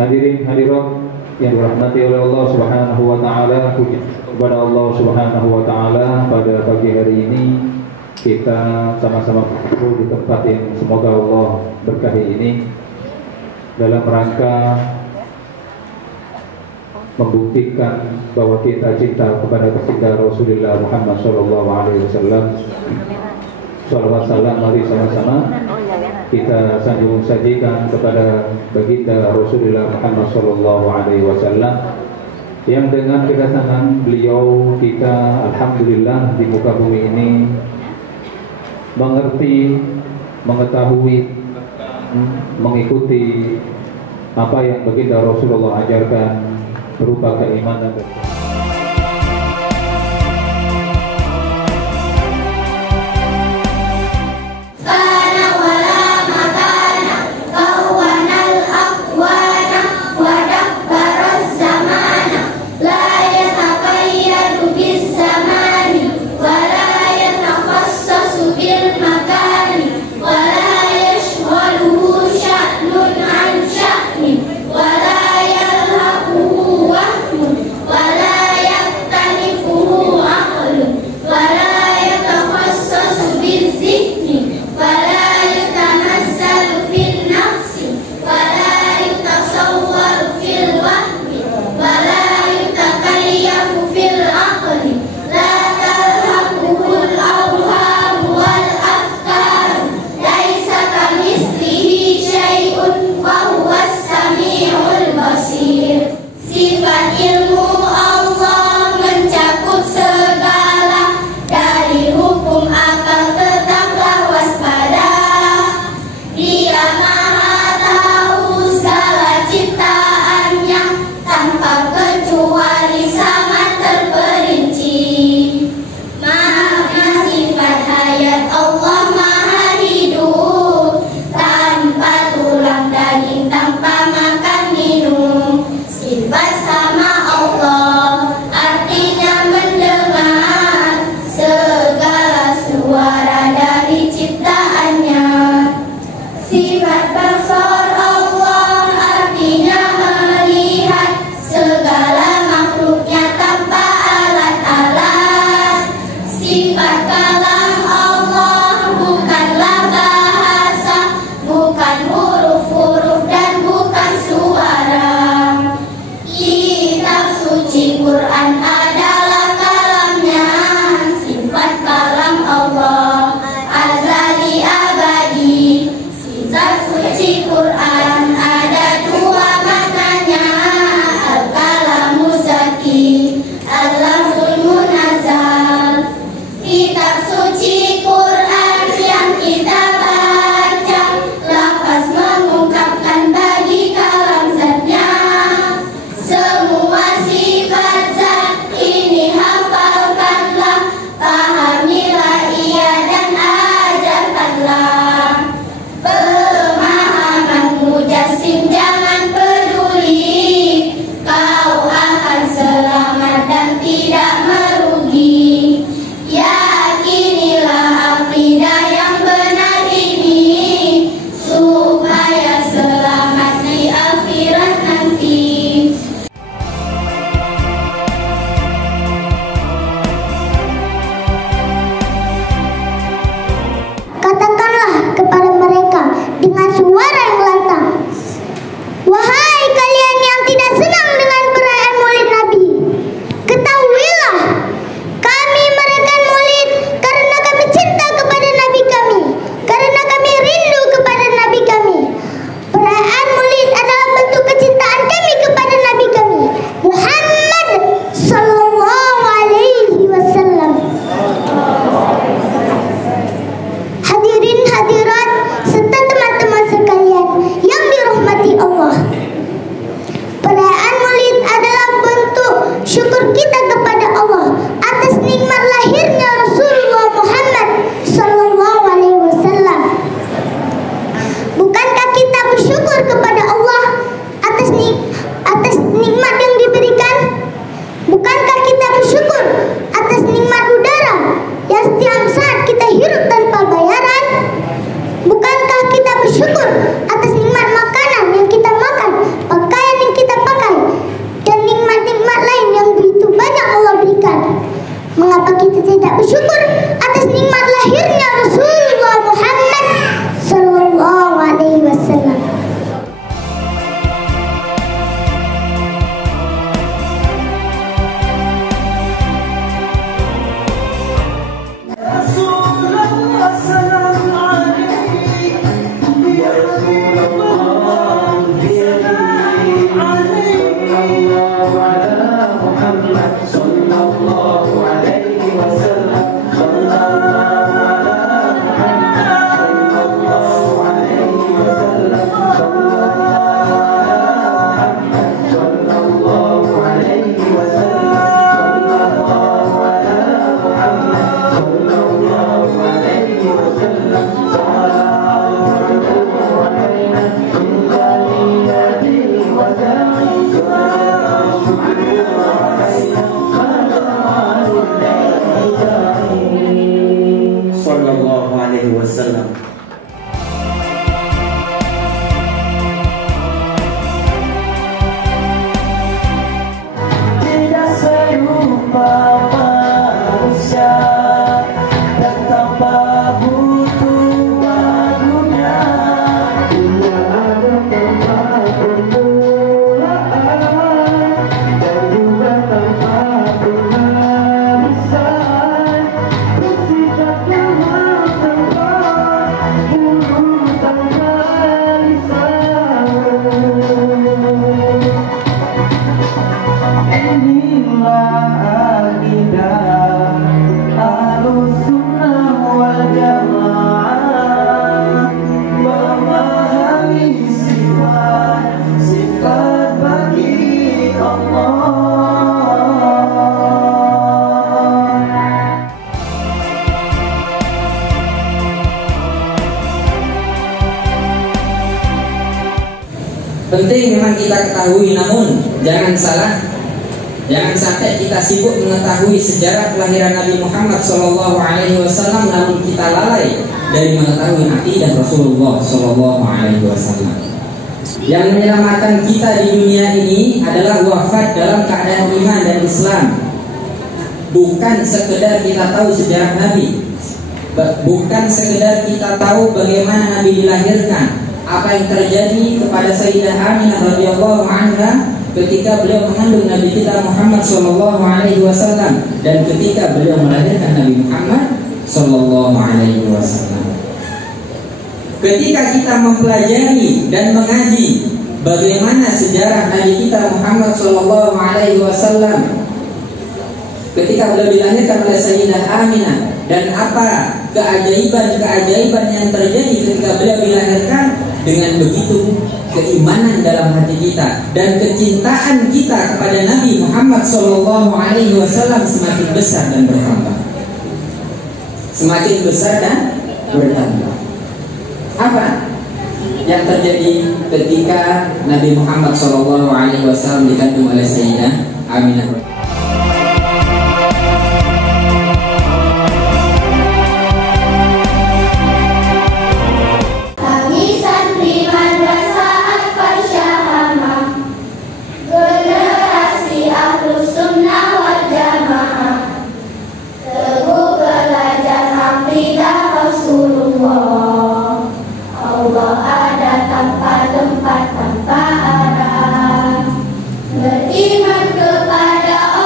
Hadirin hadirat yang dirahmati oleh Allah Subhanahu wa taala, puji kepada Allah Subhanahu wa taala, pada pagi hari ini kita sama-sama berkumpul di tempat yang semoga Allah berkahi ini dalam rangka membuktikan bahwa kita cinta kepada baginda Rasulullah Muhammad sallallahu alaihi wasallam. Shalawat salam mari sama-sama kita sanjung sajikan kepada baginda Rasulullah Muhammad sallallahu alaihi wasallam yang dengan kedatangan beliau kita alhamdulillah di muka bumi ini mengerti, mengetahui, mengikuti apa yang baginda Rasulullah ajarkan berupa keimanan dan Penting memang kita ketahui, namun jangan salah, jangan sampai kita sibuk mengetahui sejarah kelahiran Nabi Muhammad SAW, namun kita lalai dari mengetahui akidah Rasulullah SAW. Yang menyelamatkan kita di dunia ini adalah wafat dalam keadaan iman dan Islam. Bukan sekedar kita tahu sejarah Nabi, bukan sekedar kita tahu bagaimana Nabi dilahirkan, apa yang terjadi kepada Sayyidah Aminah radhiyallahu anha ketika beliau mengandung Nabi kita Muhammad SAW, dan ketika beliau melahirkan Nabi Muhammad SAW. Ketika kita mempelajari dan mengaji bagaimana sejarah Nabi kita Muhammad SAW ketika beliau dilahirkan oleh Sayyidah Aminah, dan apa keajaiban-keajaiban yang terjadi ketika beliau dilahirkan, dengan begitu keimanan dalam hati kita dan kecintaan kita kepada Nabi Muhammad SAW semakin besar dan bertambah. Semakin besar dan bertambah. Apa yang terjadi ketika Nabi Muhammad SAW dikandung oleh Sayyidah Aminah? Beriman kepada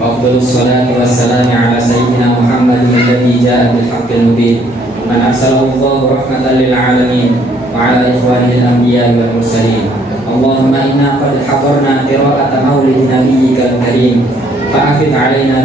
وأفضل الصلاة والسلام على سيدنا محمد الذي جاء بالحق المبين من أرسله الله رحمة للعالمين وعلى إخوانه الأنبياء والمرسلين. اللهم إنا قد حضرنا قراءة مولد نبيك الكريم فأفض علينا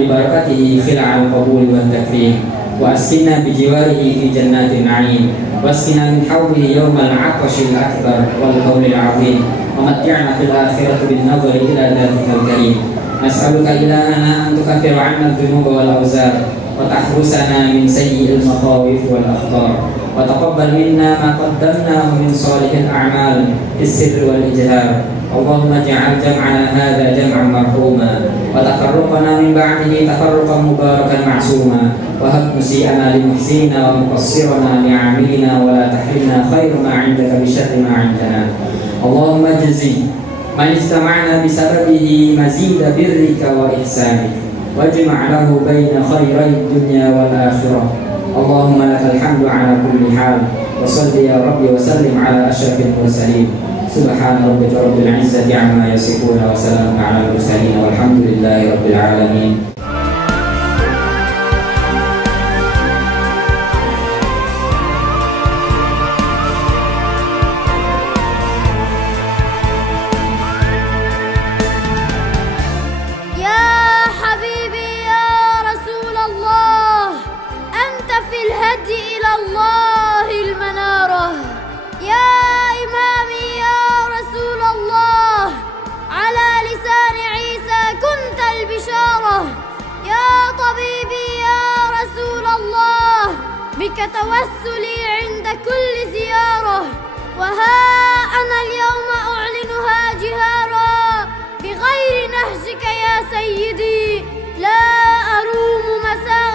ببركته خلع القبول والتكريم وأسكننا بجواره في جنات النعيم واسقنا من حوله يوم العطش الأكبر والقول العظيم ومتعنا في الآخرة بالنظر إلى ذاتك الكريم. نسألك إلهنا أن تكفر عنا الذنوب والأوزار وتحرسنا من سيء المخاوف والأخطار وتقبل منا ما قدمناه من صالح الأعمال في السر والإجهار. اللهم اجعل جمعنا هذا جمعا مرحوما وتفرقنا من بعده تفرقا مباركا معصوما وهب مسيئنا لمحسينا ومقصرنا لعاملنا ولا تحرمنا خير ما عندك بشر ما عندنا. اللهم اجزي من اجتمعنا بسببه مزيد برك وإحسانك واجمع له بين خيري الدنيا والآخرة. اللهم لك الحمد على كل حال وصل يا رب وسلم على أشرف المرسلين. سبحان ربك رب العزة عما يصفون وسلام على المرسلين والحمد لله رب العالمين. بك توسلي عند كل زيارة وها أنا اليوم أعلنها جهارا بغير نهجك يا سيدي لا أروم مساء